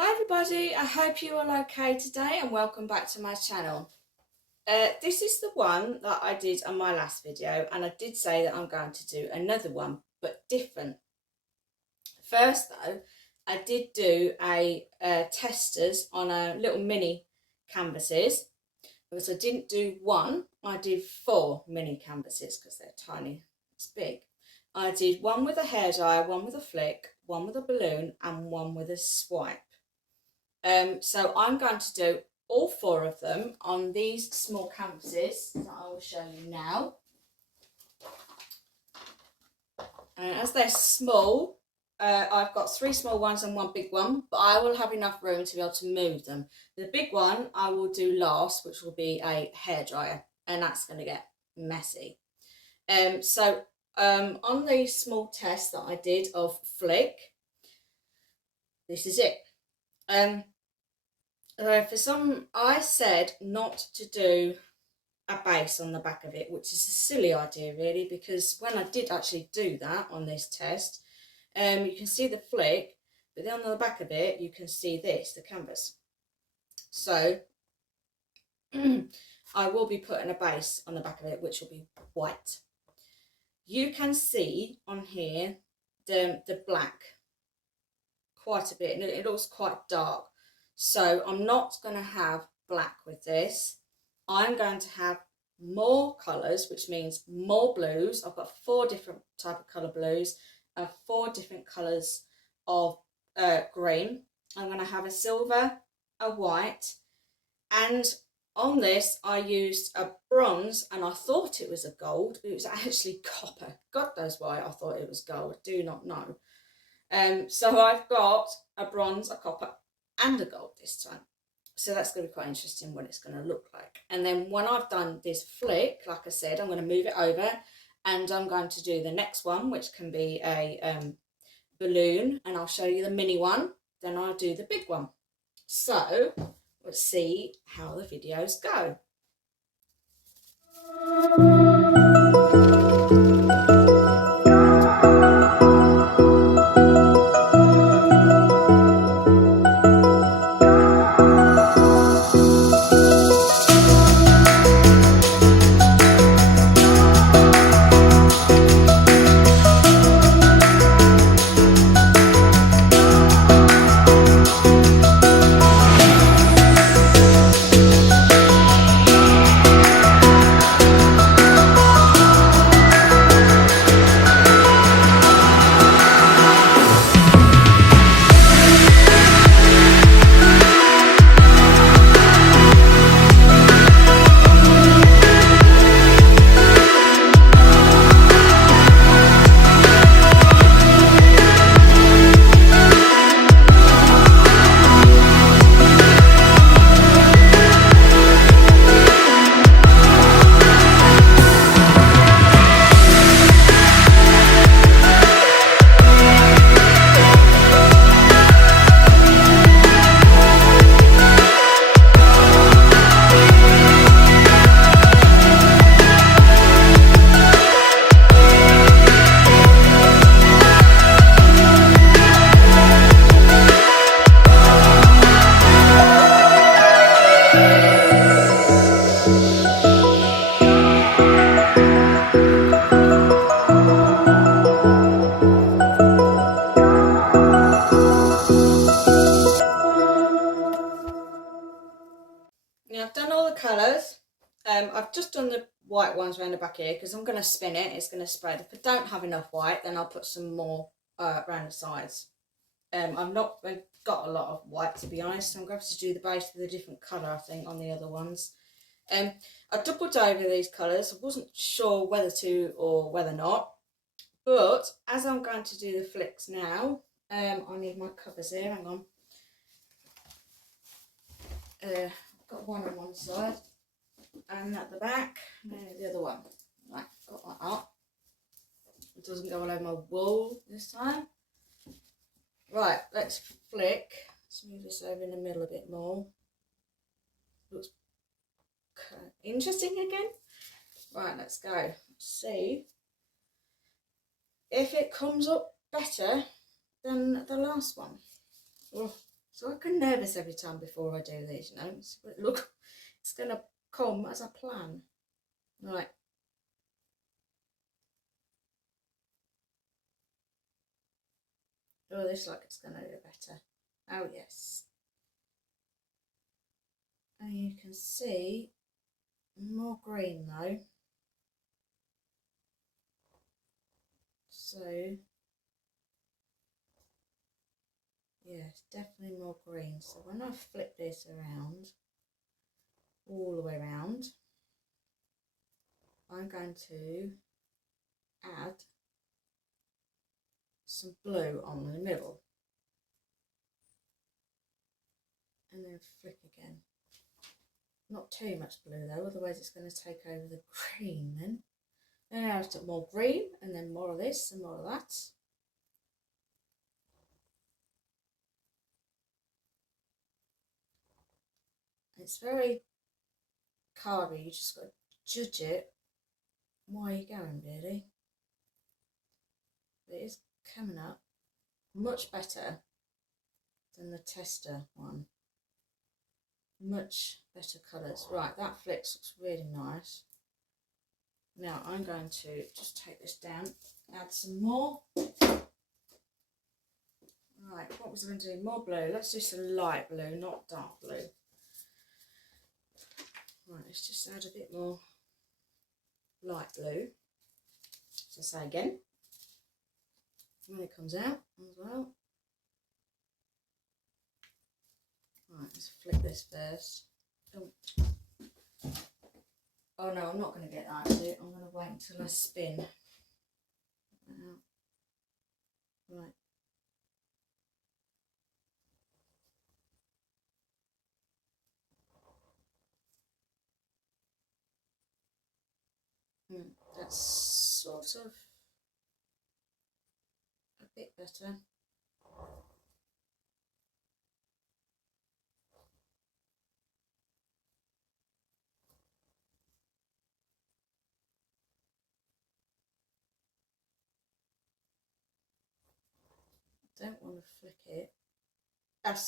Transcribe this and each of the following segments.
Hi everybody, I hope you're all okay today and welcome back to my channel. This is the one that I did on my last video, and I did say that I'm going to do another one but different. First though, I did do a testers on a little mini canvases, but I didn't do one, I did 4 mini canvases because they're tiny, it's big. I did one with a hairdryer, one with a flick, one with a balloon and one with a swipe. So I'm going to do all 4 of them on these small canvases that I will show you now. And as they're small, I've got 3 small ones and 1 big one, but I will have enough room to be able to move them. The big one I will do last, which will be a hairdryer, and that's going to get messy. On the small test that I did of flick, this is it. I said not to do a base on the back of it, which is a silly idea really, because when I did actually do that on this test, you can see the flick, but then on the back of it you can see this, the canvas. So I will be putting a base on the back of it, which will be white. You can see on here the black quite a bit, and it looks quite dark. So I'm not going to have black with this. I'm going to have more colours, which means more blues. I've got 4 different type of colour blues and 4 different colours of green. I'm going to have a silver, a white, and on this I used a bronze, and I thought it was a gold, but it was actually copper. God knows why I thought it was gold, I do not know. So I've got a bronze, a copper and a gold this time. So that's going to be quite interesting what it's going to look like. And then when I've done this flick, like I said, I'm going to move it over and I'm going to do the next one, which can be a balloon, and I'll show you the mini one. Then I'll do the big one. So let's see how the videos go. Now I've done all the colours. I've just done the white ones around the back here because I'm going to spin it. It's going to spread. If I don't have enough white, then I'll put some more around the sides. I've not got a lot of white, to be honest. I'm going to have to do the base with a different colour, I think, on the other ones. I doubled over these colours. I wasn't sure whether to or whether not. But as I'm going to do the flicks now, I need my covers here. Hang on. I've got one on one side and at the back, and the other one. Right, got that up. It doesn't go all over my wool this time. Right, let's flick. Let's move this over in the middle a bit more. Looks interesting again. Right, let's go. Let's see if it comes up better than the last one. Oh, So I get nervous every time before I do these, you know. But look, it's going to come as I plan. Right. Oh, this like it's going to do better. Oh, yes. And you can see more green though. So, yes, definitely more green. So when I flip this around, all the way around, I'm going to add some blue on in the middle. And then flip again. Not too much blue though, otherwise it's going to take over the green then. Then I have to more green, and then more of this and more of that. It's very cardy, you just got to judge it while you're going, really. But it is coming up much better than the tester one. Much better colours. Right, that flicks looks really nice. Now I'm going to just take this down, add some more. Right, what was I going to do? More blue. Let's do some light blue, not dark blue. Right, let's just add a bit more light blue. So say again, when it comes out as well. Right, let's flip this first. Oh no, I'm not going to get that. I'm going to wait until I spin. Right. That's sort of a bit better. Don't want to flick it. Not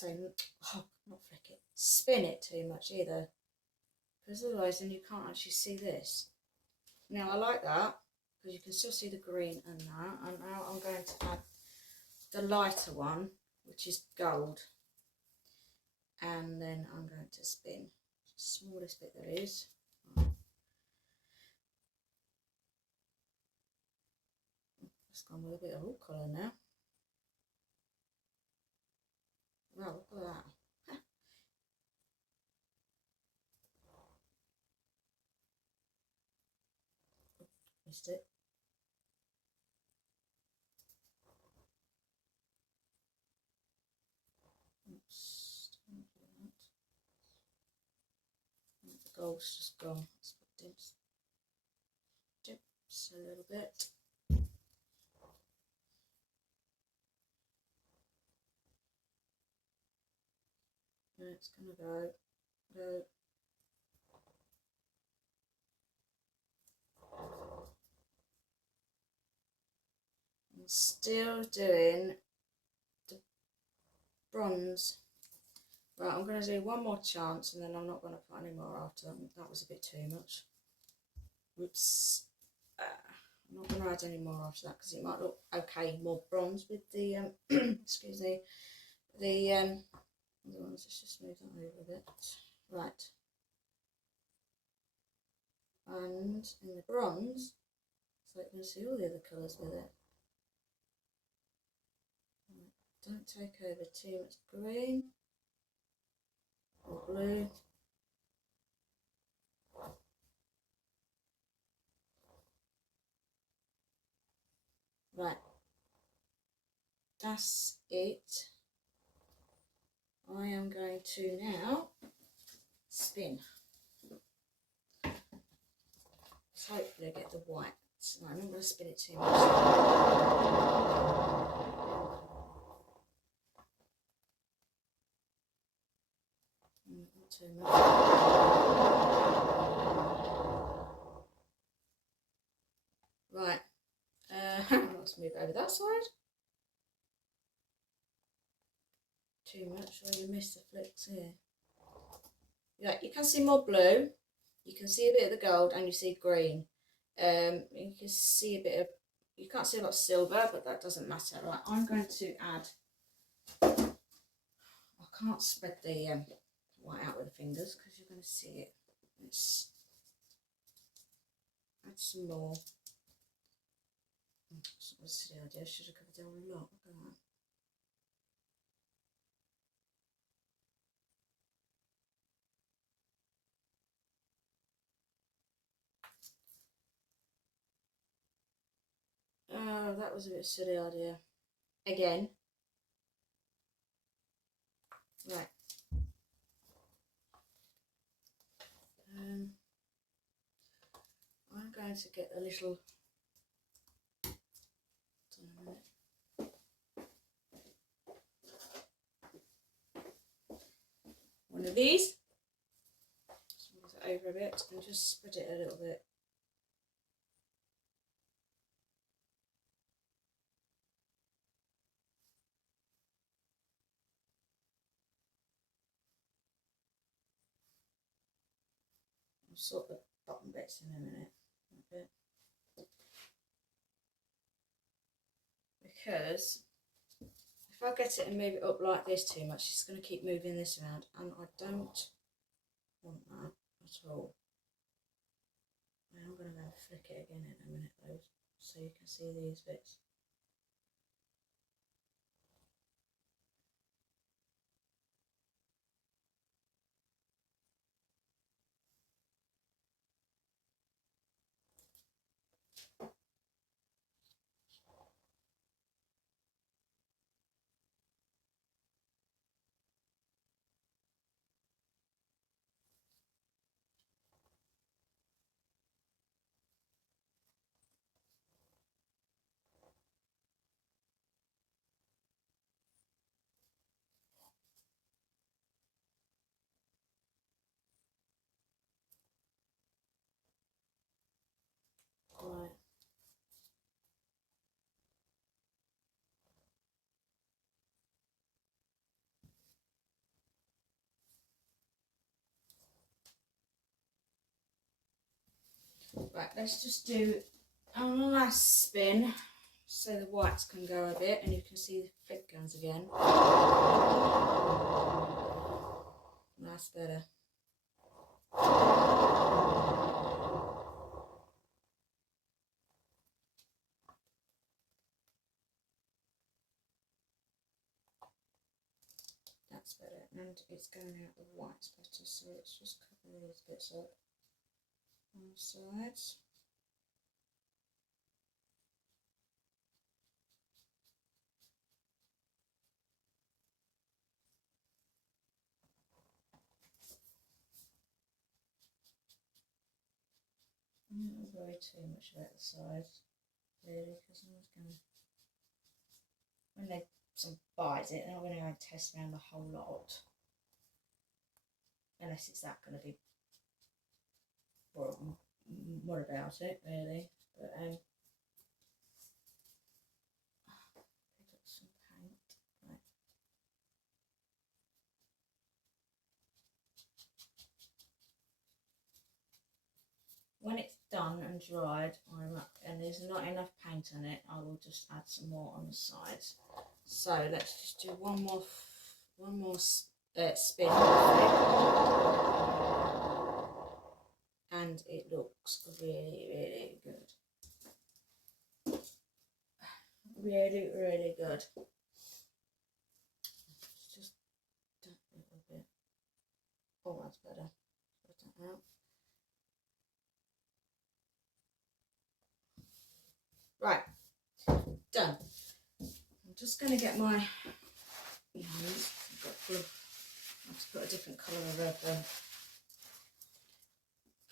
flick it. Spin it too much either, because otherwise then you can't actually see this. Now I like that because you can still see the green and that. And now I'm going to add the lighter one, which is gold, and then I'm going to spin the smallest bit there is. It's gone with a bit of all colour now. Wow, look at that. Missed it. Oops, don't do that. The gold's just gone. Let's put dips a little bit. And it's gonna go. I'm still doing the bronze. Right, I'm going to do one more chance and then I'm not going to put any more after that. That was a bit too much. Whoops. I'm not going to add any more after that because it might look okay, more bronze with the, excuse me, the other ones. Let's just move that over a bit. Right. And in the bronze, so you can see all the other colours with it. Don't take over too much green or blue. Right, that's it. I am going to now spin. So hopefully I get the white. No, I'm not going to spin it too much. Not too much. Right, let's move over that side. too much or you miss the flicks here. Yeah, you can see more blue, you can see a bit of the gold, and you see green. You can see a bit of, you can't see a lot of silver, but that doesn't matter. Right, I'm going to add, I can't spread the white out with the fingers because you're going to see it. Let's add some more. That's a silly idea, I should have covered the whole lot. Look at that. Oh, that was a bit silly idea. Again. Right. I'm going to get a little, one of these. Smooth it over a bit and just spread it a little bit. I'll sort the bottom bits in a minute. Because if I get it and move it up like this too much, it's going to keep moving this around, and I don't want that at all. I'm going to go flick it again in a minute though, so you can see these bits. Right. Right, let's just do a last spin so the whites can go a bit and you can see the flick guns again. That's better. That's better, and it's going out the whites better, so let's just cover these bits up on the sides. I don't worry too much about the sides, really, because I'm just going to, when they some buys it, they're not going to go and test around the whole lot, unless it's that going to be what about it, really. But pick up some paint. Right. When it's done and dried, and there's not enough paint on it, I will just add some more on the sides. So let's just do one more spin, and it looks really good. Really good. Just a little bit. Oh, that's better. Put that out. Right, done. I'm just going to get my yarns. I've got glue. I have to put a different colour of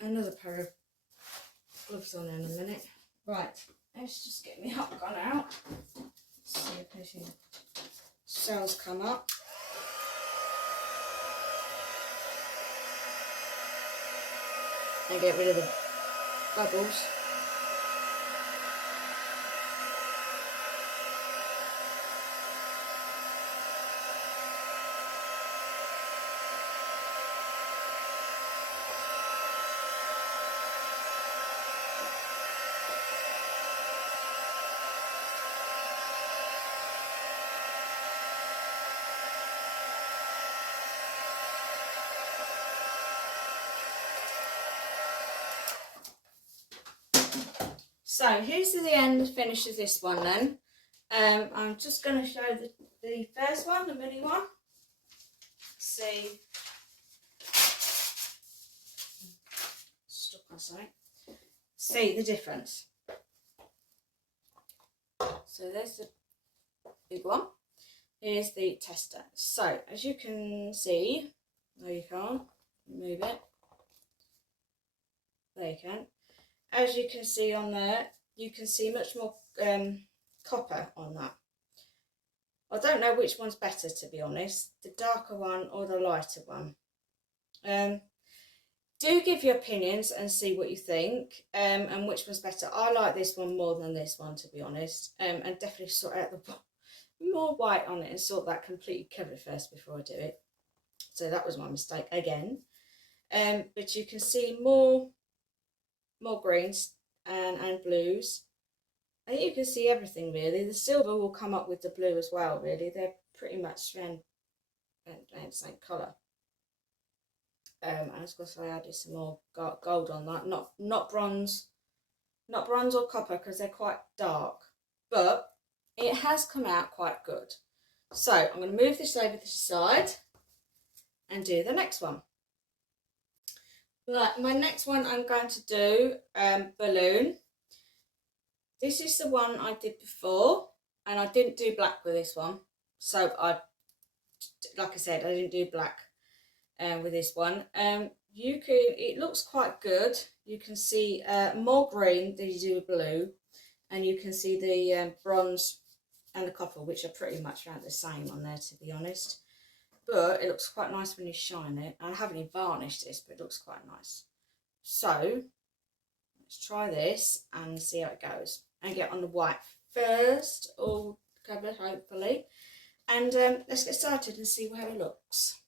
another pair of gloves on in a minute. Right, let's just get my hot gun out. See if any cells come up. And get rid of the bubbles. So here's the end finish of this one then. I'm just going to show the first one, the mini one. See, stuck on something. See the difference. So there's the big one. Here's the tester. So as you can see, there you can't move it. There you can. As you can see on there, you can see much more copper on that. I don't know which one's better, to be honest, the darker one or the lighter one. Do give your opinions and see what you think, and which one's better. I like this one more than this one, to be honest, and definitely sort out the more white on it and sort that completely covered first before I do it. So that was my mistake again. But you can see more greens and blues. I think you can see everything really. The silver will come up with the blue as well, really. They're pretty much around the same colour. I was going to say I added some more gold on that. Not bronze or copper because they're quite dark. But it has come out quite good. So I'm going to move this over to the side and do the next one. Right, my next one I'm going to do balloon. This is the one I did before, and I didn't do black with this one. So like I said, I didn't do black with this one. It looks quite good. You can see more green than you do with blue, and you can see the bronze and the copper, which are pretty much around the same on there, to be honest. But it looks quite nice when you shine it. I haven't even varnished this, but it looks quite nice. So let's try this and see how it goes. And get on the white first, all covered hopefully. And let's get started and see how it looks.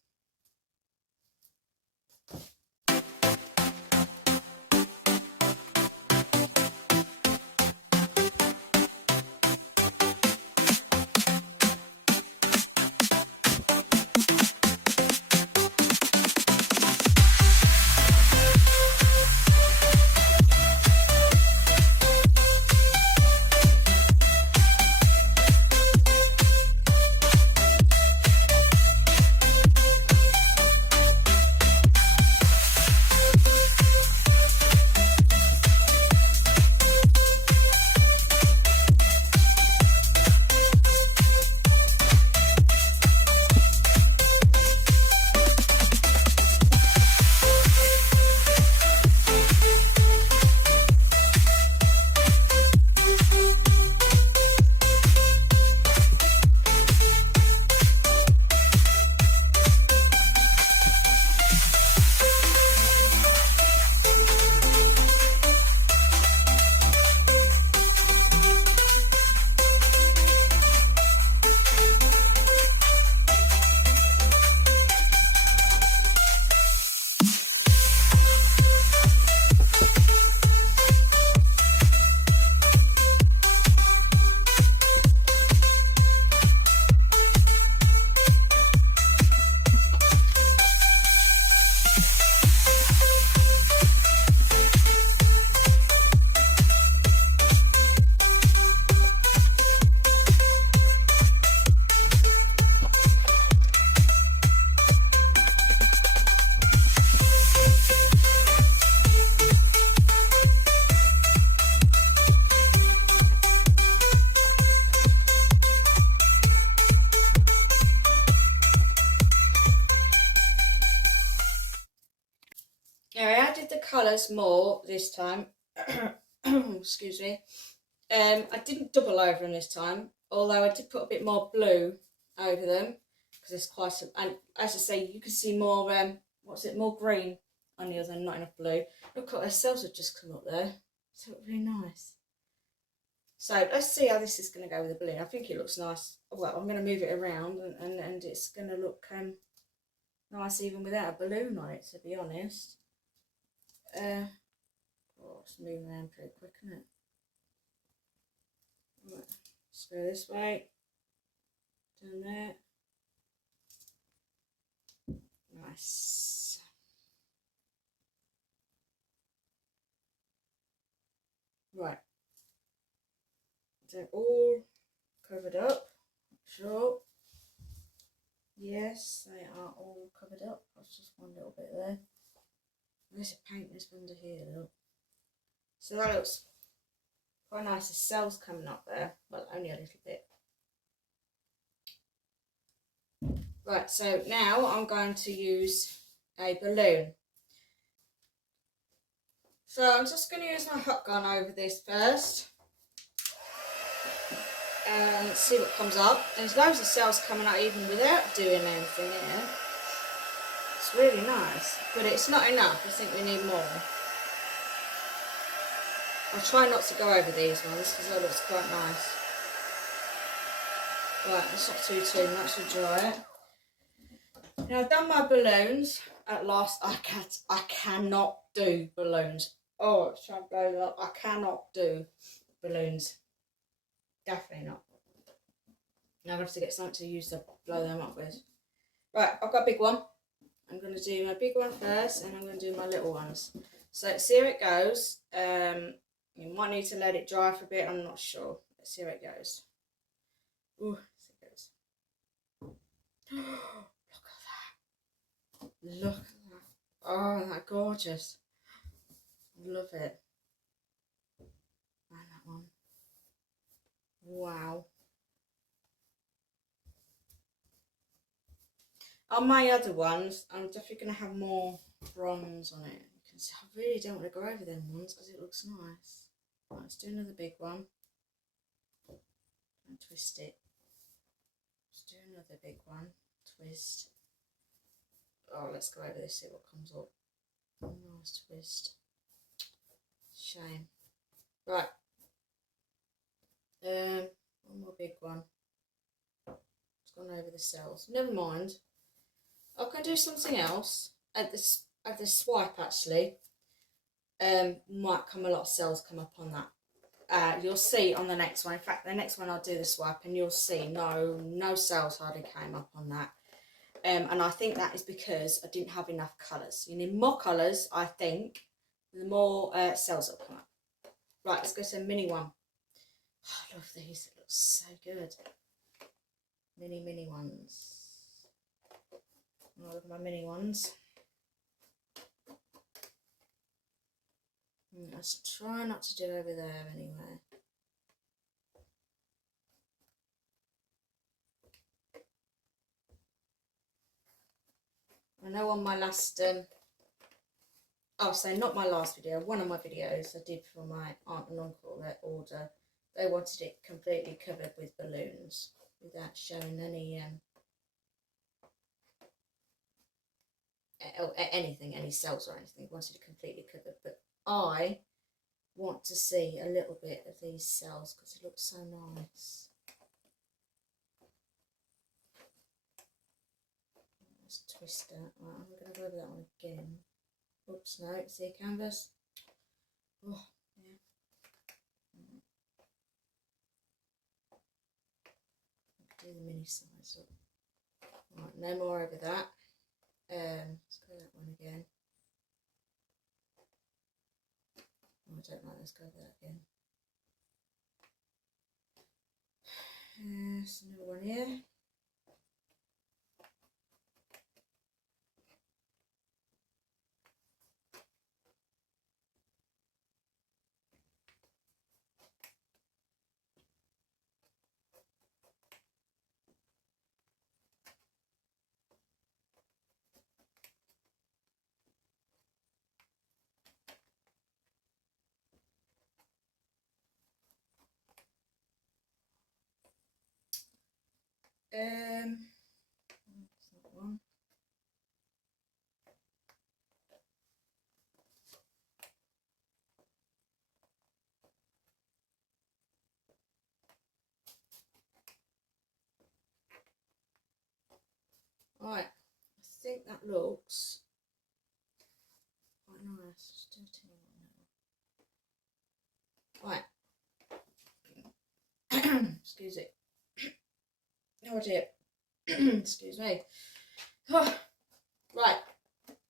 Now I added the colours more this time. Excuse me. I didn't double over them this time, although I did put a bit more blue over them because there's quite some. And as I say, you can see more. More green on the other, not enough blue. Look what their cells have just come up there. It's really nice. So let's see how this is going to go with the balloon. I think it looks nice. Well, I'm going to move it around and it's going to look nice even without a balloon on it, to be honest. It's moving around pretty quick, isn't it? Right, let's go this way. Down there. Nice. Right. They're all covered up. Sure. Yes, they are all covered up. That's just one little bit there. There's a paint this under here, look. So that looks quite nice. The cells coming up there, but only a little bit. Right, so now I'm going to use a balloon. So I'm just going to use my hot gun over this first. And see what comes up. There's loads of cells coming out even without doing anything here. It's really nice, but it's not enough. I think we need more. I'll try not to go over these ones because that looks quite nice. Right, it's not too much to dry it. Now I've done my balloons. At last, I cannot do balloons. Oh, it's trying to blow up. I cannot do balloons. Definitely not. Now I'm going to have to get something to use to blow them up with. Right, I've got a big one. I'm going to do my big one first, and I'm going to do my little ones. So see how it goes. You might need to let it dry for a bit. I'm not sure. Let's see how it goes. Ooh, see how it goes. Look at that. Look at that. Oh, isn't that gorgeous? Love it. And that one. Wow. On my other ones, I'm definitely going to have more bronze on it. You can see, I really don't want to go over them ones because it looks nice. Right, let's do another big one. And twist it. Let's do another big one. Twist. Oh, let's go over this, see what comes up. Nice twist. Shame. Right. One more big one. It's gone over the cells. Never mind. I can do something else at this swipe actually. Might come a lot of cells come up on that. You'll see on the next one. In fact, the next one I'll do the swipe and you'll see no cells hardly came up on that. And I think that is because I didn't have enough colours. You need more colours, I think, the more cells will come up. Right, let's go to a mini one. Oh, I love these. It looks so good. Mini ones. I love my mini ones. Let's try not to do over there anyway. I know on my last, not my last video, one of my videos I did for my aunt and uncle, their order, they wanted it completely covered with balloons without showing any anything, any cells or anything. They wanted it completely covered, but I want to see a little bit of these cells because it looks so nice. Let's twist that. Right, I'm going to go over that one again. Oops, no, see a canvas? Oh, yeah. Do the mini size up. Right, no more over that. Let's go that one again. Oh, I don't like, let's go over that again. There's another one here. That's that one. Right, I think that looks quite nice. Just do a tiny one now. Right. Excuse it. Oh dear. Excuse me. Oh, right.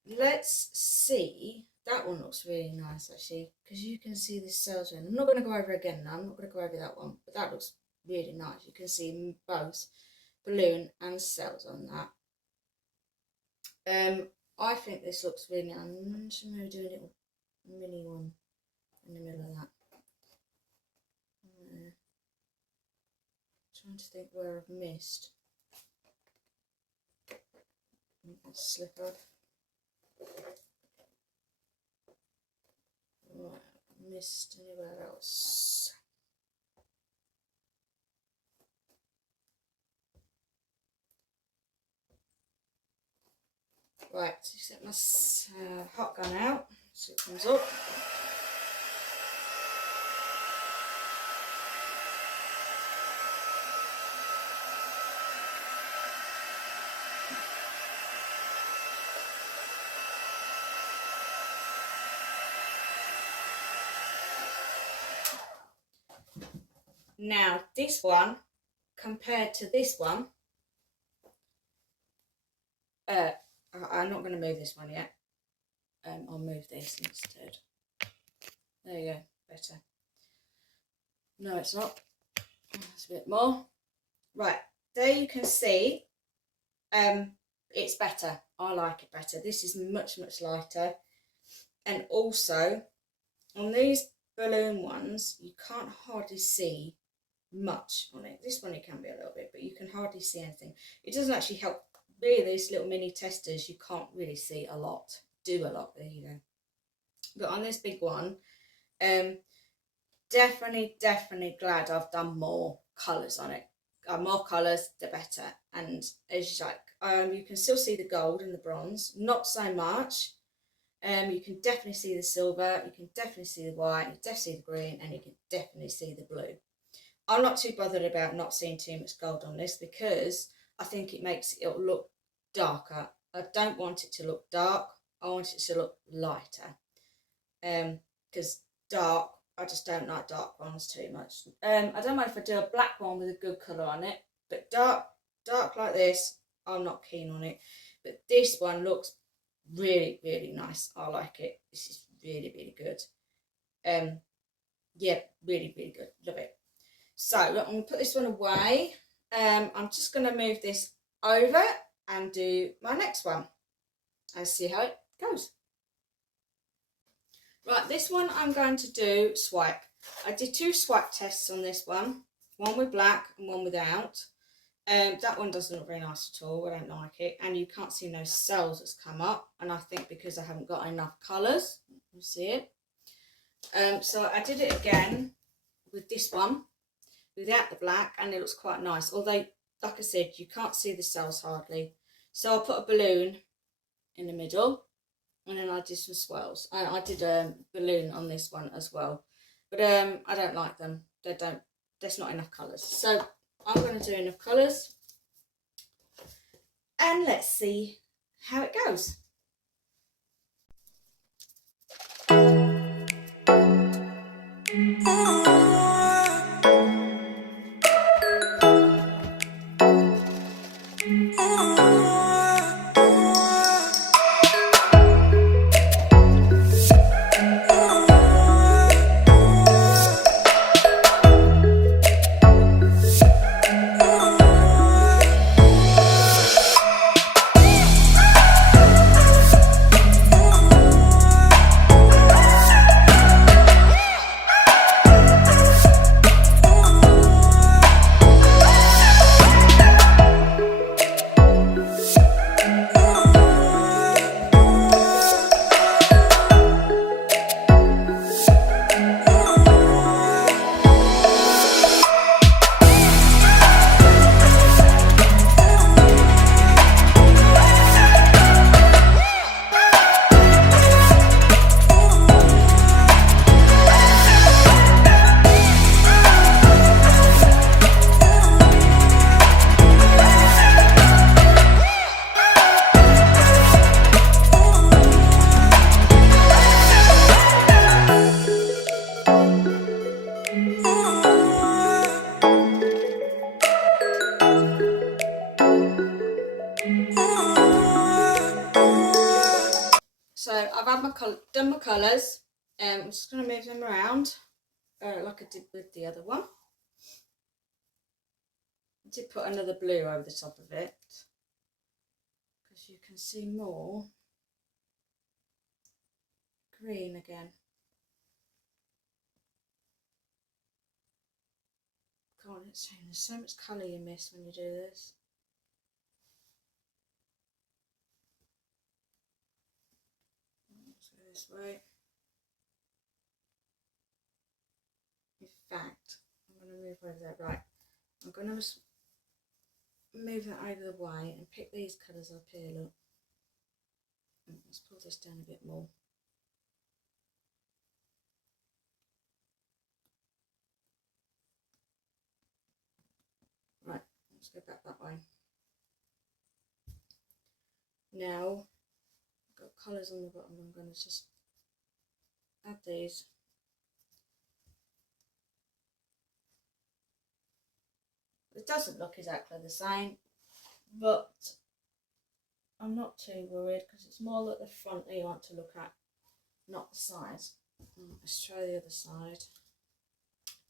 Let's see That one looks really nice actually, because you can see the cells in. I'm not going to go over again now, I'm not going to go over that one, but that looks really nice. You can see both balloon and cells on that. I think this looks really nice. I'm just going to do a little mini one in the middle of that. Trying to think where I've missed. Slip off. Right, missed anywhere else. Right, so set my hot gun out so it comes up. Now this one compared to this one, I'm not going to move this one yet. I'll move this instead. There you go, better. No, it's not. That's a bit more. Right, there you can see it's better. I like it better. This is much, much lighter. And also, on these balloon ones, you can't hardly see much on it. This one it can be a little bit, but you can hardly see anything. It doesn't actually help. Really, these little mini testers, you can't really see a lot. Do a lot, there you go. But on this big one, definitely glad I've done more colours on it. More colours, the better. And as you like, you can still see the gold and the bronze, not so much. You can definitely see the silver, you can definitely see the white, you can definitely see the green, and you can definitely see the blue. I'm not too bothered about not seeing too much gold on this because I think it makes it look darker. I don't want it to look dark, I want it to look lighter. Because dark, I just don't like dark ones too much. I don't mind if I do a black one with a good colour on it, but dark like this, I'm not keen on it. But this one looks really nice. I like it. This is really good. Yeah, really good. Love it. So look, I'm going to put this one away. I'm just going to move this over and do my next one and see how it goes. Right, this one I'm going to do swipe. I did 2 swipe tests on this one with black and one without. That one doesn't look very nice at all. I don't like it, and you can't see no cells that's come up, and I think because I haven't got enough colours. You see it. So I did it again with this one without the black, and it looks quite nice, although like I said, you can't see the cells hardly. So I'll put a balloon in the middle, and then I did some swirls. I did a balloon on this one as well, but I don't like them. There's not enough colours, so I'm going to do enough colours, and let's see how it goes. done my colours. I'm just going to move them around like I did with the other one. I did put another blue over the top of it because you can see more green again. God, it's shame. There's so much colour you miss when you do this. Let's go this way. In fact, I'm going to move over that. Right, I'm going to move that over the way and pick these colours up here, look. Let's pull this down a bit more. Right, let's go back that way. Now, I've got colours on the bottom, I'm going to just add these. It doesn't look exactly the same, but I'm not too worried because it's more like the front that you want to look at, not the sides. Let's try the other side.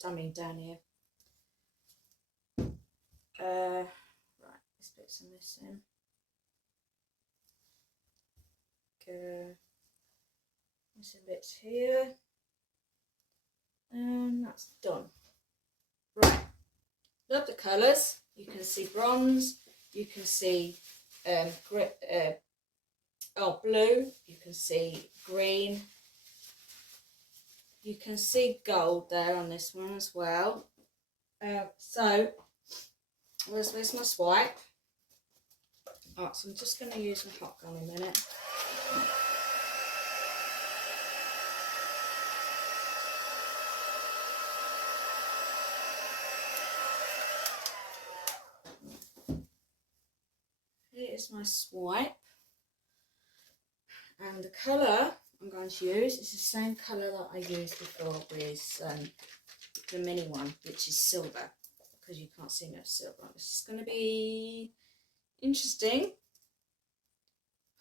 I mean down here. Right, this bit's missing. Missing bits here. And that's done. Right, love the colours. You can see bronze, you can see blue, you can see green, you can see gold there on this one as well. So where's my swipe? Alright, so I'm just going to use my hot gun in a minute. Here is my swipe, and the colour I'm going to use is the same colour that I used before with the mini one, which is silver, because you can't see much silver. This is going to be interesting,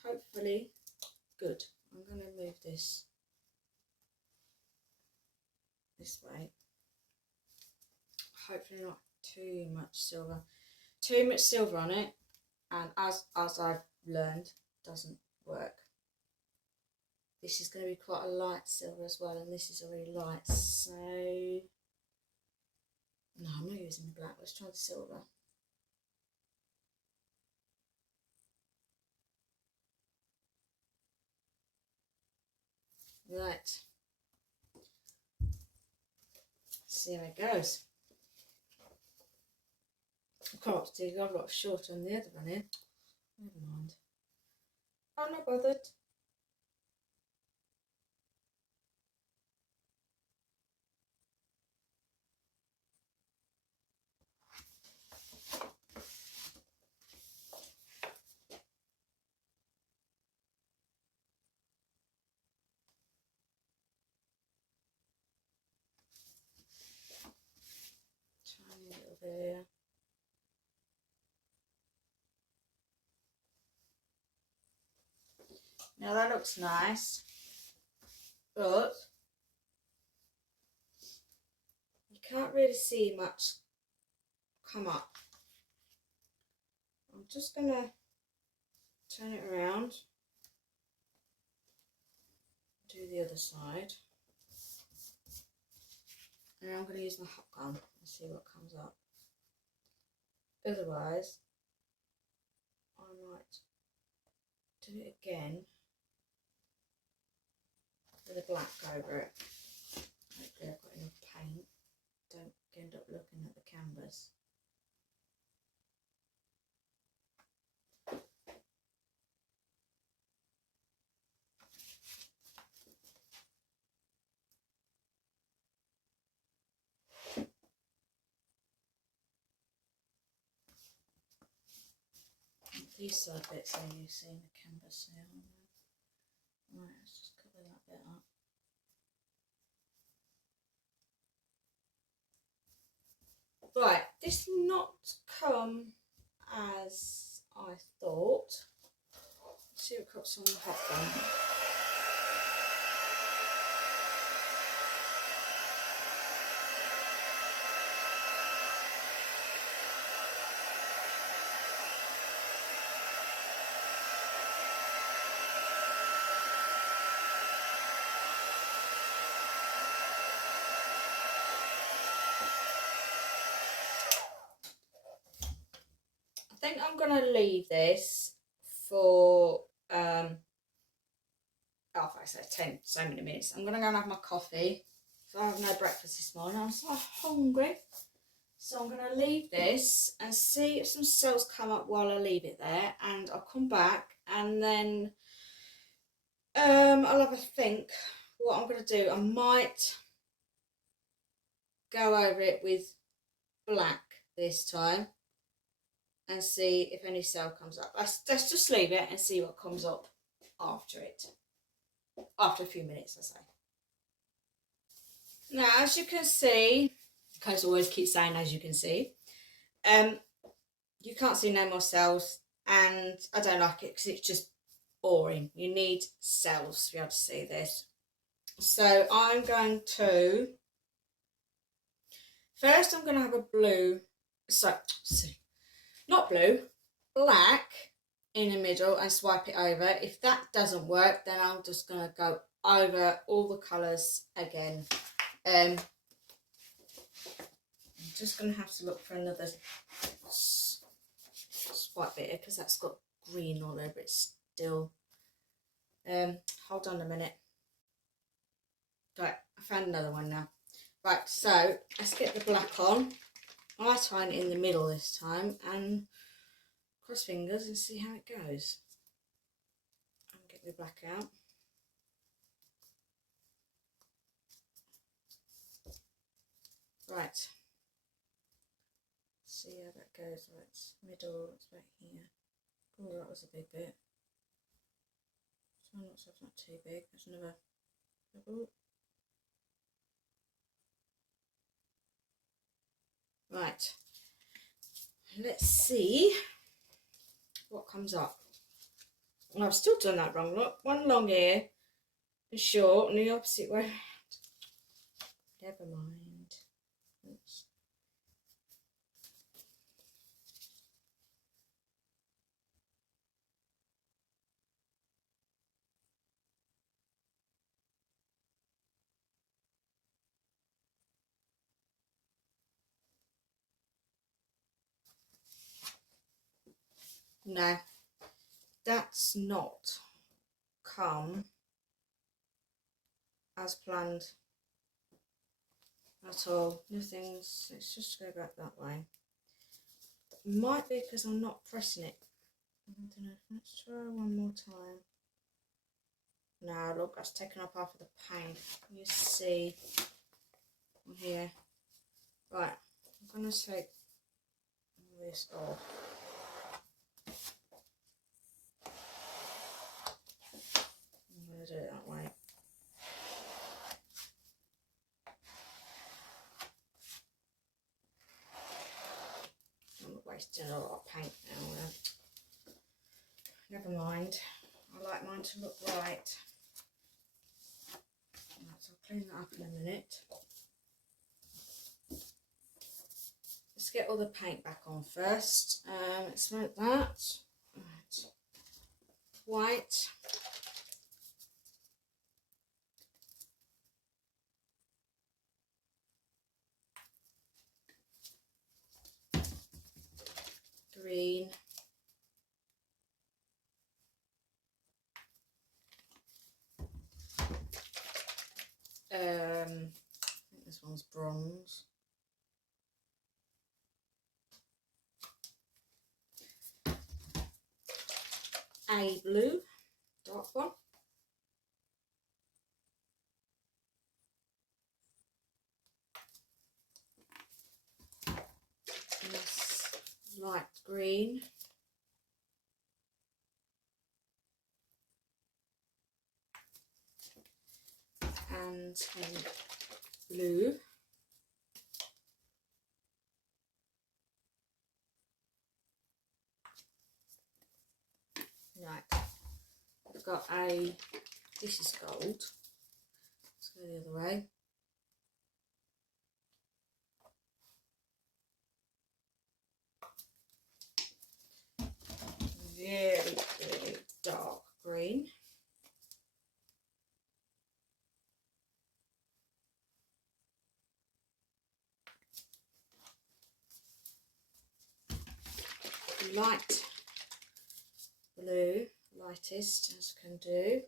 hopefully good. I'm going to move this way, hopefully not too much silver. Too much silver on it, and as I've learned, doesn't work. This is going to be quite a light silver as well, and this is already light, so no, I'm not using the black. Let's try the silver. Right, see how it goes. I can't see, I've got short on the other one here. Never mind. I'm not bothered. Tiny little bit here. Now that looks nice, but you can't really see much come up. I'm just going to turn it around, do the other side, and I'm going to use my hot gun and see what comes up. Otherwise, I might do it again with a black over it. Hopefully I've got enough paint, don't end up looking at the canvas. These side bits are you see in the canvas here. Right, let's just cover that bit up. Right, this did not come as I thought. Let's see what comes on the hot one. think I'm going to leave this for, if I say 10, so many minutes. I'm going to go and have my coffee. So I have no breakfast this morning. I'm so hungry. So I'm going to leave this and see if some cells come up while I leave it there. And I'll come back and then I'll have a think what I'm going to do. I might go over it with black this time and see if any cell comes up. Let's just leave it and see what comes up after it. After a few minutes, I say. Now, as you can see, because I always keep saying as you can see, you can't see no more cells, and I don't like it because it's just boring. You need cells to be able to see this. So I'm going to, first I'm going to have a blue, not blue, black in the middle and swipe it over. If that doesn't work, then I'm just going to go over all the colours again. I'm just going to have to look for another swipe bit because that's got green all over it still. Hold on a minute. Right, I found another one now. Right, so let's get the black on. I find it in the middle this time and cross fingers and see how it goes. I'll get the black out. Right. See how that goes. Right, it's middle, it's back here. Oh, that was a big bit. So it's not too big. There's another. Oh. Right. Let's see what comes up. Well, I've still done that wrong. Look, one long ear and short, and the opposite way. Never mind. Oops. No, that's not come as planned at all. Nothing's, let's just go back that way. Might be because I'm not pressing it. I don't know. Let's try one more time. Now look, that's taken up half of the paint. You see on here. Right, I'm going to take this off. I'm going to do it that way. I'm wasting a lot of paint now. Never mind. I like mine to look right. Right, so I'll clean that up in a minute. Let's get all the paint back on first. Let's make that. Right. White. Green. I think this one's bronze. A blue, dark one. And this light green. And blue. Right, I've got a, this is gold. Let's go the other way. Very, very dark green. light blue, lightest as I can do.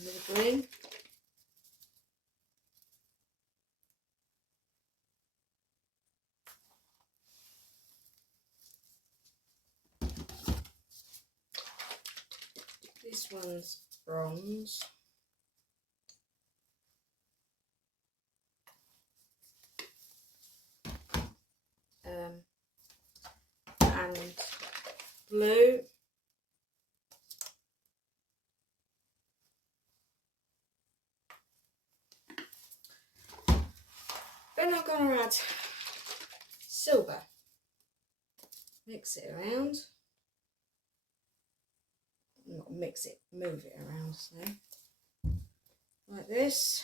Another green. This one's bronze. And blue. Then I'm going to add silver. Mix it around. Not mix it, move it around, so like this.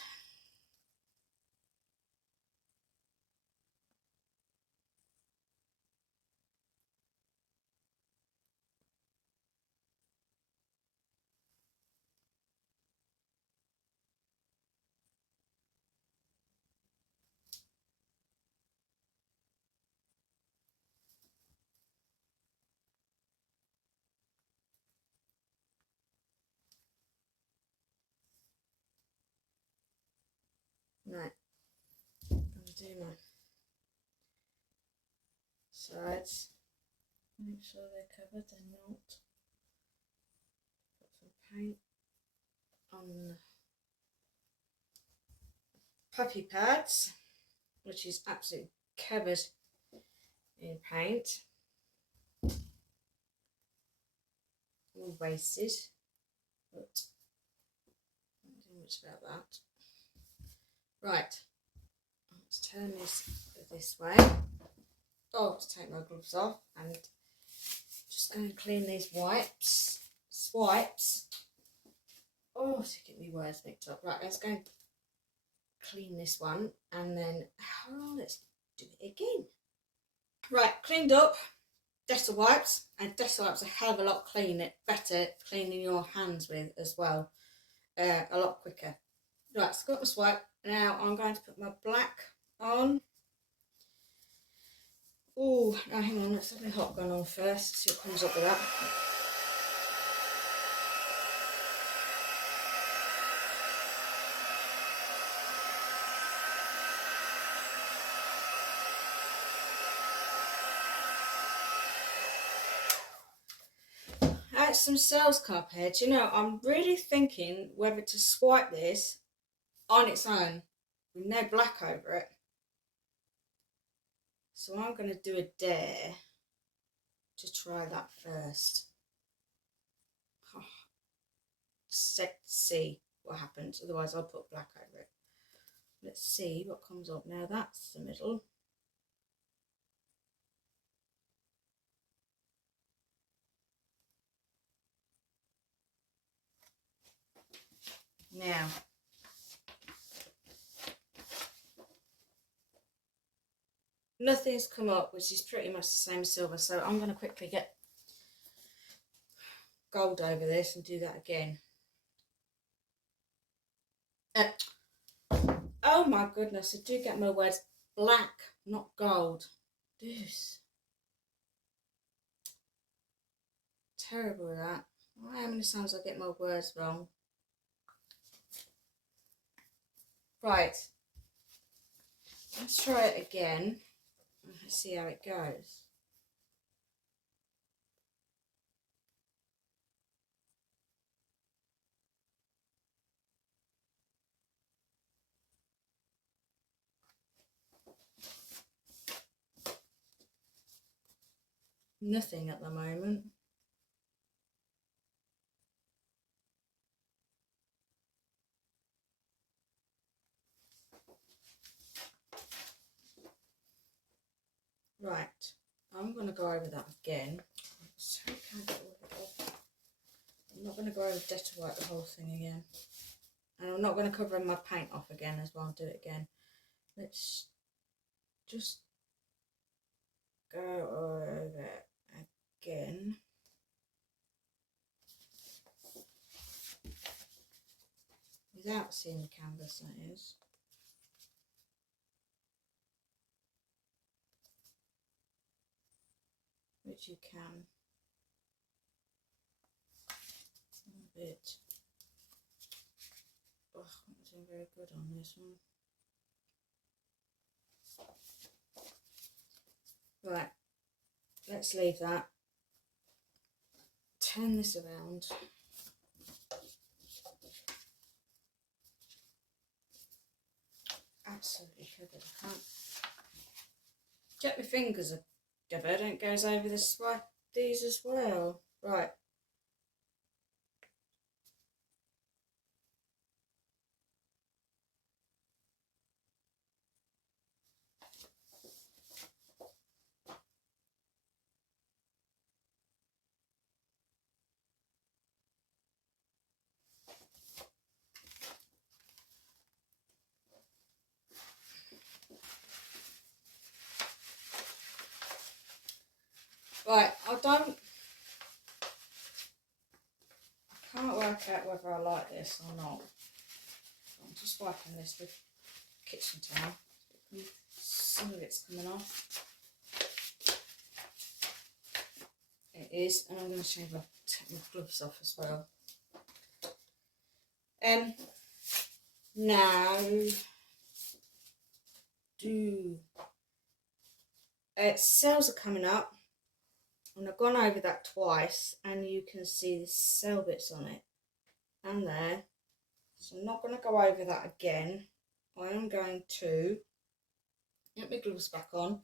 Right, I'm going to do my sides. Make sure they're covered, they're not. Put some paint on the puppy pads, which is absolutely covered in paint. All wasted, but I don't do much about that. Right, let's turn this way. Oh, to take my gloves off, and just going to clean these swipes. Oh, to get me words mixed up. Right, let's go and clean this one, and then let's do it again. Right, cleaned up. Dettol wipes, and Dettol wipes a hell of a lot better cleaning your hands with as well, a lot quicker. Right, so got my swipe. Now I'm going to put my black on. Oh, now hang on, let's have my hot gun on first, see what comes up with that. Some sales carp here. Do you know, I'm really thinking whether to swipe this on its own with no black over it. So I'm going to do a dare to try that first. Let's see what happens, otherwise I'll put black over it. Let's see what comes up. Now that's the middle. Now, nothing's come up, which is pretty much the same as silver, so I'm going to quickly get gold over this and do that again. Oh my goodness, I do get my words black, not gold. Deuce. Terrible with that. How many times I get my words wrong? Right. Let's try it again. Let's see how it goes. Nothing at the moment. Right, I'm going to go over that again. So can't get all of it off. I'm not going to go over Dettol Wipe the whole thing again. And I'm not going to cover my paint off again as well. I'll do it again. Let's just go over it again. without seeing the canvas, that is. Which you can. A bit. Oh, I'm not doing very good on this one. Right, let's leave that. Turn this around. Absolutely covered. I can't get my fingers together and it goes over these as well. Right. Right, I can't work out whether I like this or not. I'm just wiping this with kitchen towel. Some of it's coming off. It is, and I'm going to take my gloves off as well. Now, cells are coming up, and I've gone over that twice, and you can see the cell bits on it, and there. So I'm not going to go over that again. I am going to get my gloves back on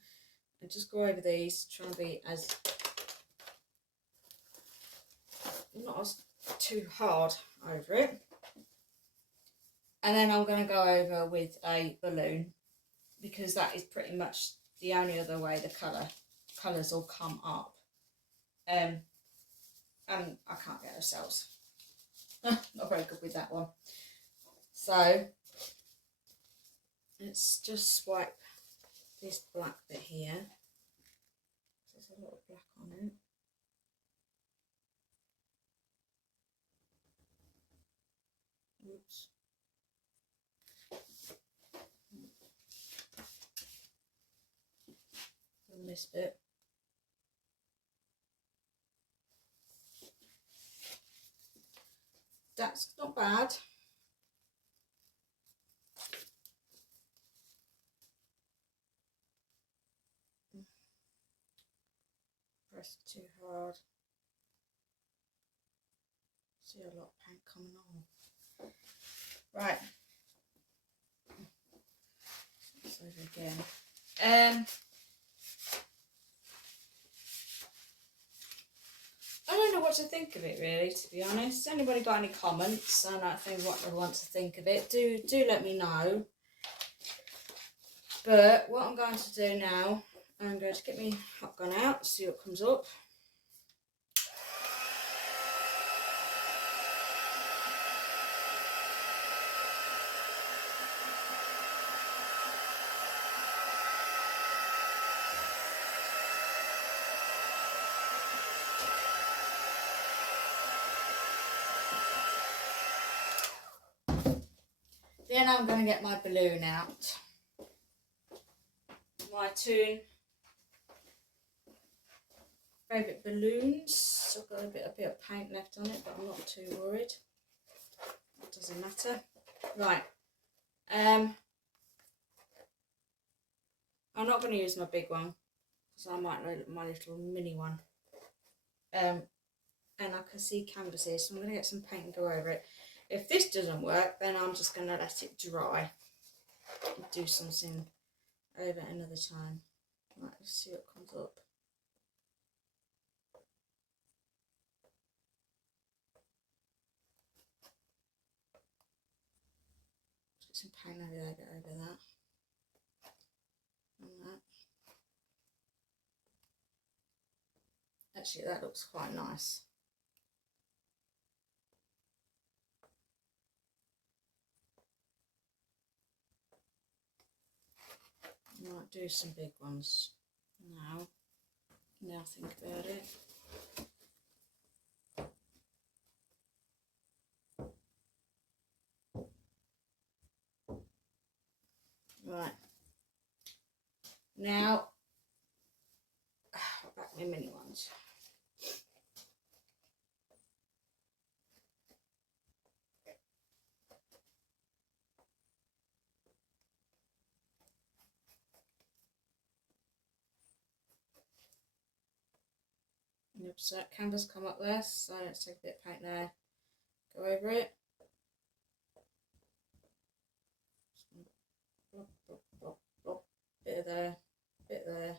and just go over these, try and be not as too hard over it. And then I'm going to go over with a balloon, because that is pretty much the only other way the colours will come up. And I can't get those cells. Not very good with that one. So let's just swipe this black bit here. There's a lot of black on it. Oops. On this bit. That's not bad. Press too hard. See a lot of paint coming on. Right. Let's over again. I don't know what to think of it, really, to be honest. Anybody got any comments and I think what they want to think of it, do let me know. But what I'm going to do now, I'm going to get my hot gun out, see what comes up. Then I'm going to get my balloon out. My two favourite balloons. I've got a bit of paint left on it, but I'm not too worried. It doesn't matter. Right. I'm not going to use my big one, so I might load my little mini one. And I can see canvas here, so I'm going to get some paint and go over it. If this doesn't work, then I'm just going to let it dry and do something over another time. Right, let's see what comes up. Put some paint over there, get over that. And that. Actually, that looks quite nice. I might do some big ones now. Now think about it. Right. Now, back my mini ones. Oops, that canvas come up there, so let's take a bit of paint there, go over it. Blop, blop, blop, blop. Bit of there, bit there.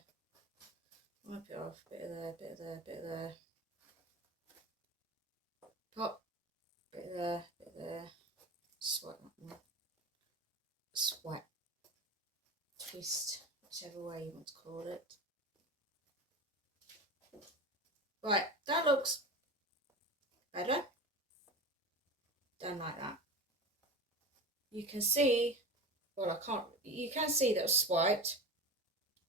Wipe it off, bit of there, bit of there, bit of there. Pop, bit of there, bit of there. Swipe that one. Swipe. Twist, whichever way you want to call it. Right, that looks better. Done like that. You can see, well, I can't, you can see that it's swiped.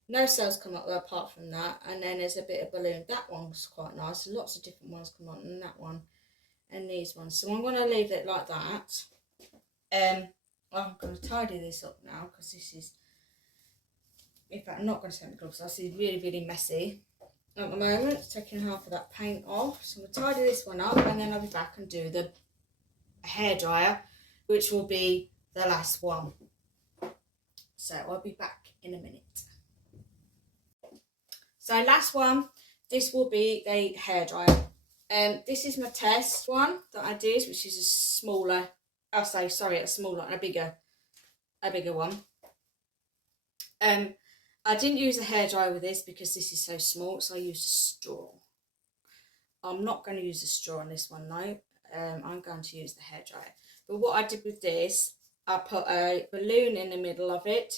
No cells come up there apart from that, and then there's a bit of balloon. That one's quite nice. Lots of different ones come on, and that one, and these ones. So I'm going to leave it like that. I'm going to tidy this up now because this is, in fact, I'm not going to take the gloves. This is really, really messy at the moment. Taking half of that paint off. So I'm going to tidy this one up, and then I'll be back and do the hairdryer, which will be the last one. So I'll be back in a minute. So last one, this will be the hairdryer. This is my test one that I did, which is a smaller, a smaller and a bigger one. I didn't use a hairdryer with this because this is so small, so I used a straw. I'm not going to use a straw on this one though. I'm going to use the hairdryer. But what I did with this, I put a balloon in the middle of it,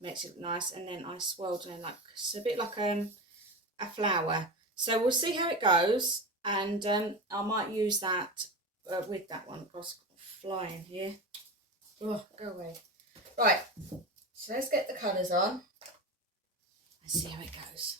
makes it look nice, and then I swirled in like, it's a bit like a flower. So we'll see how it goes, and I might use that with that one. It's flying here. Oh, go away. Right, so let's get the colours on and see how it goes.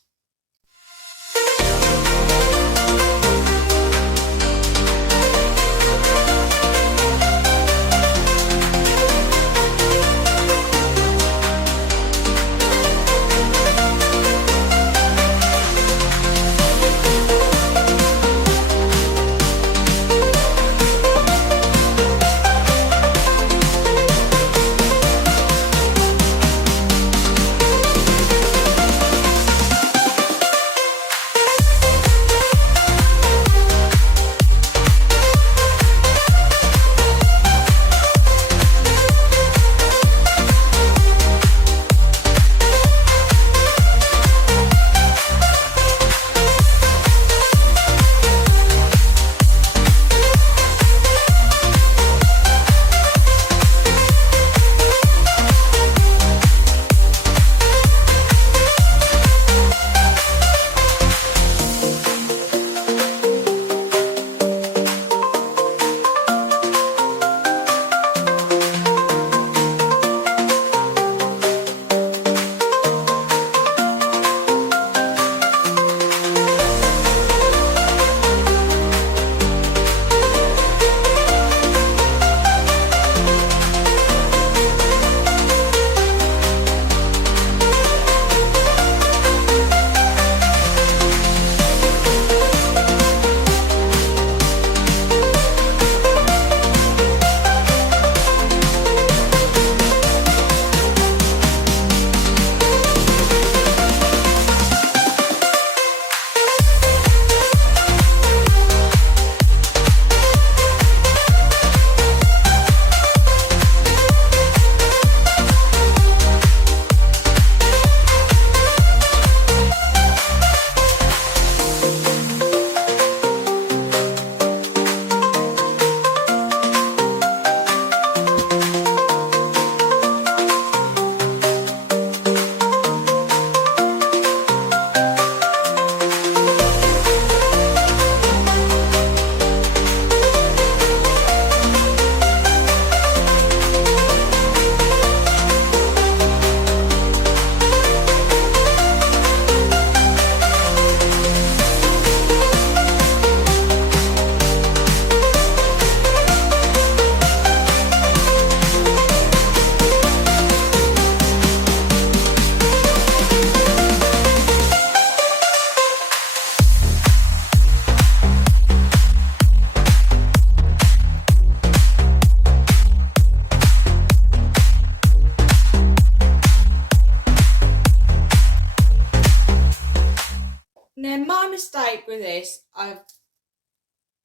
mistake with this. I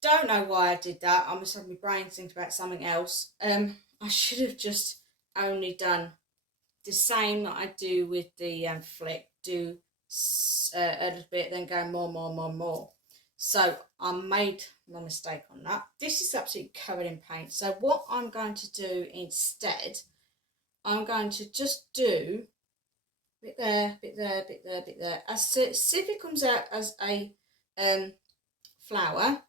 don't know why I did that. I must have my brain think about something else. I should have just only done the same that I do with the flick. Do a little bit, then go more. So I made my mistake on that. This is absolutely covered in paint. So what I'm going to do instead, I'm going to just do bit there, bit there, bit there, bit there. See if it comes out as a flower,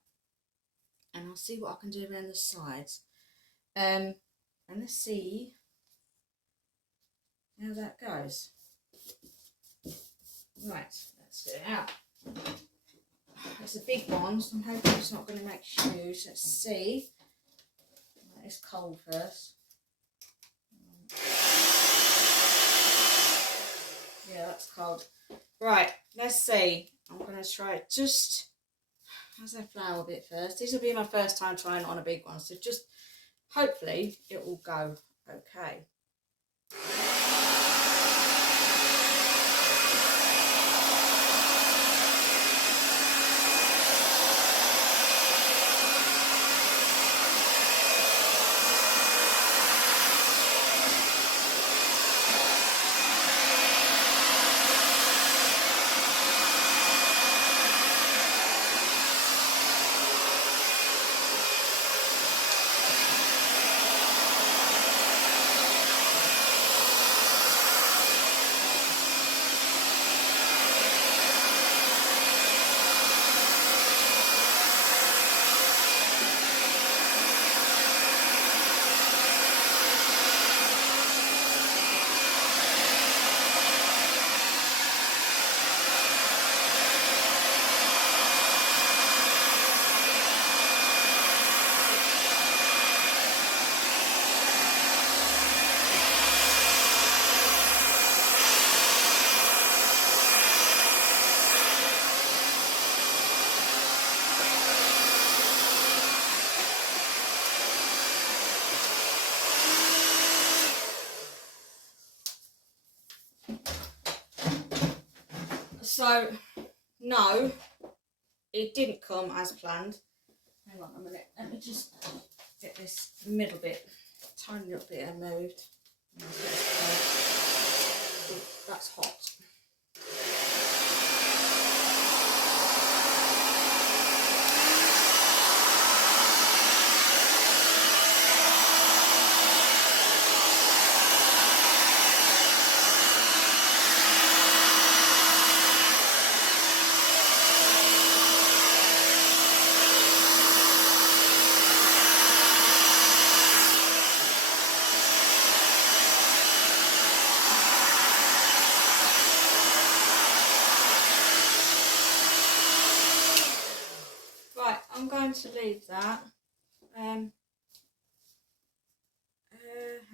and I'll see what I can do around the sides. And let's see how that goes. Right, let's get it out. It's a big one, so I'm hoping it's not going to make shoes. Let's see. It's cold first. Yeah, that's cold. Right, let's see. I'm going to try it just as a flower bit first. This will be my first time trying it on a big one, so just hopefully it will go okay. So, no, it didn't come as planned. Hang on a minute, let me just get this middle bit, tiny little bit moved. That's hot. Right, I'm going to leave that. Hang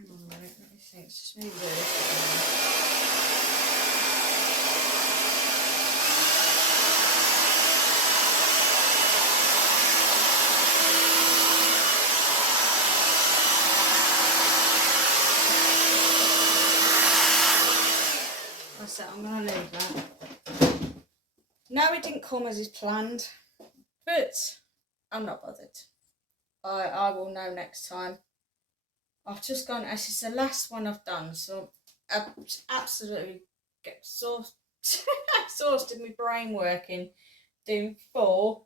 on a minute, let me think. Just move this. That's it, I'm going to leave that. No, it didn't come as is planned, but I'm not bothered. I will know next time. I've just gone, as it's the last one I've done, so I absolutely get exhausted, my brain working, doing 4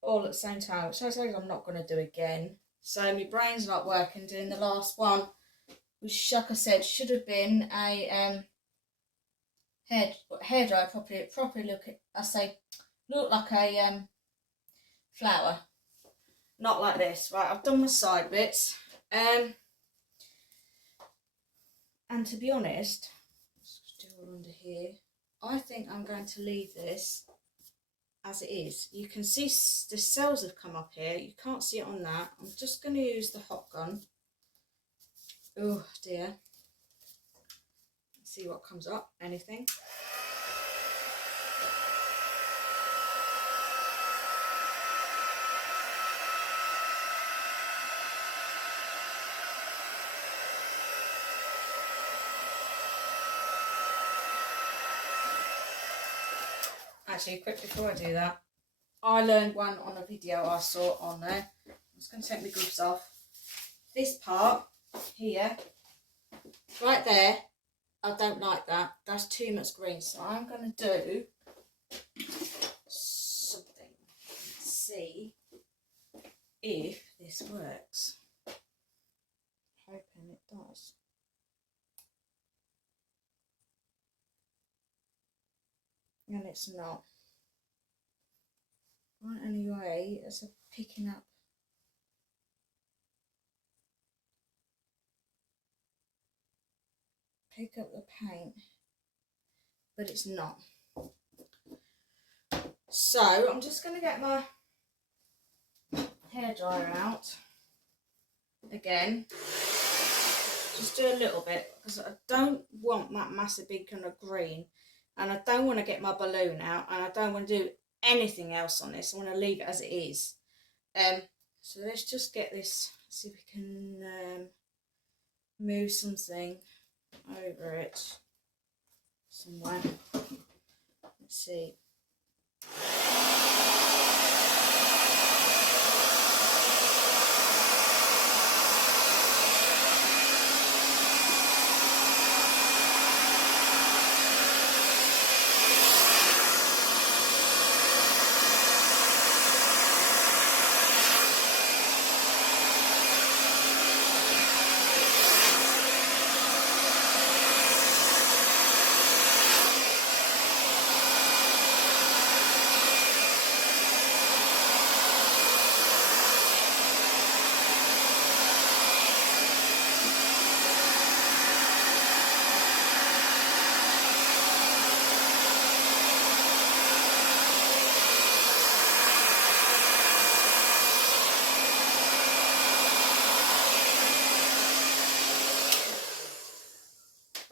all at the same time, which I suppose I'm not going to do again. So my brain's not working doing the last one, which, like I said, should have been a hair dryer, properly look like a flower, not like this. Right, I've done my side bits. And to be honest, still under here, I think I'm going to leave this as it is. You can see the cells have come up here. You can't see it on that. I'm just going to use the hot gun. Oh dear. Let's see what comes up. Anything. Actually, quick before I do that, I learned one on a video I saw on there. I'm just going to take my gloves off. This part here, right there, I don't like that. That's too much green. So I'm going to do something. See if this works. Hoping it does. And it's not. Right, anyway, it's a picking up. Pick up the paint, but it's not. So I'm just going to get my hairdryer out again. Just do a little bit because I don't want that massive big kind of green, and I don't want to get my balloon out, and I don't want to do anything else on this. I want to leave it as it is. So let's just get this, see if we can move something over it somewhere. Let's see.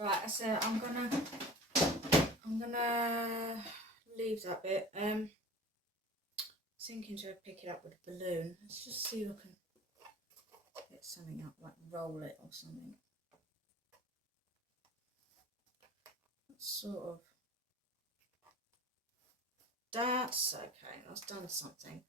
Right, so I'm gonna leave that bit. Thinking to pick it up with a balloon. Let's just see if I can get something up, like roll it or something. Sort of. That's okay. That's done something.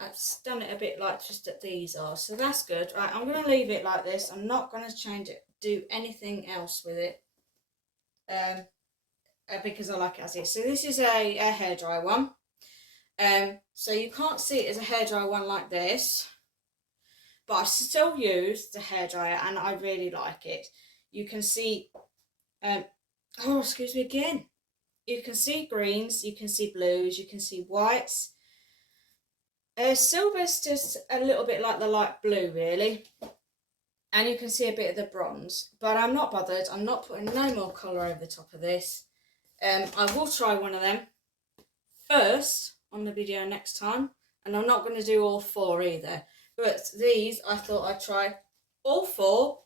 I've done it a bit like just that these are, so that's good. Right, I'm going to leave it like this. I'm not going to change it, do anything else with it, because I like it as is. So this is a hairdryer one. So you can't see it as a hairdryer one like this, but I still use the hairdryer and I really like it. You can see, oh, excuse me again. You can see greens, you can see blues, you can see whites. Silver's just a little bit like the light blue, really. And you can see a bit of the bronze. But I'm not bothered. I'm not putting no more colour over the top of this. I will try one of them first on the video next time. And I'm not going to do all four either. But these, I thought I'd try all four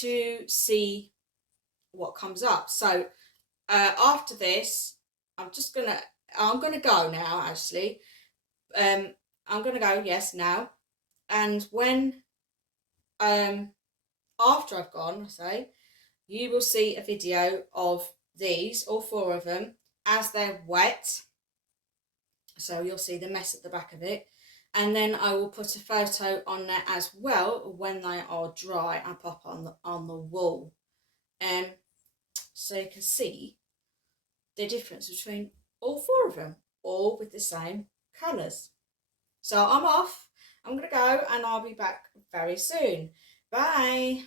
to see what comes up. So after this, I'm going to go now, actually. I'm going to go, yes, now. And when, after I've gone, you will see a video of these, all four of them, as they're wet. So you'll see the mess at the back of it. And then I will put a photo on there as well when they are dry and pop on the wall. So you can see the difference between all four of them, all with the same colours. So I'm off. I'm going to go and I'll be back very soon. Bye.